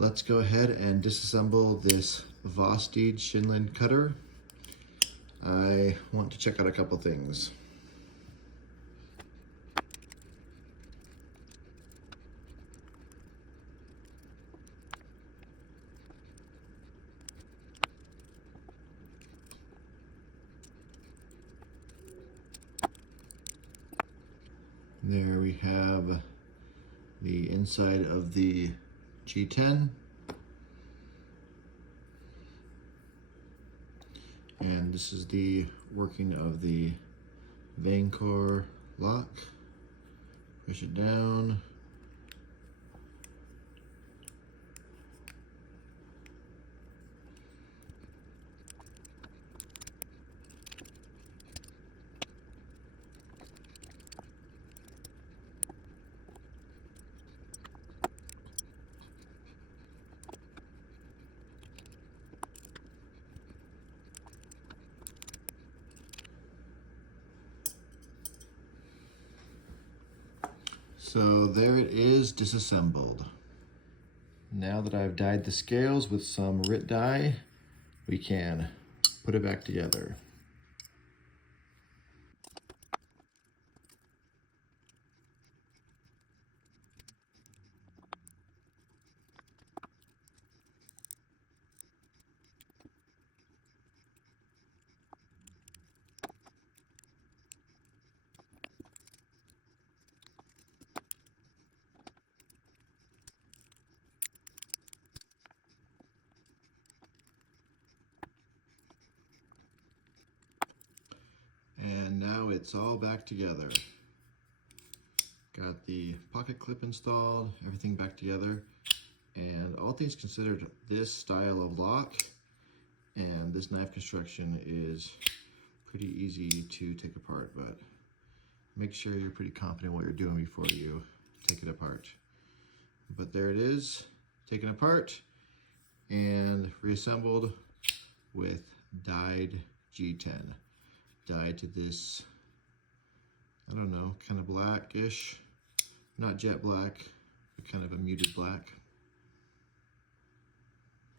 Let's go ahead and disassemble this Vosteed Shilin cutter. I want to check out a couple things. There we have the inside of the G10. And this is the working of the vane core lock. Push it down. So there it is, disassembled. Now that I've dyed the scales with some RIT dye, we can put it back together. And now it's all back together. Got the pocket clip installed, everything back together. And all things considered, this style of lock and this knife construction is pretty easy to take apart, but make sure you're pretty confident what you're doing before you take it apart. But there it is, taken apart and reassembled with dyed G10. Dyed to this, I don't know, kind of blackish, not jet black, but kind of a muted black.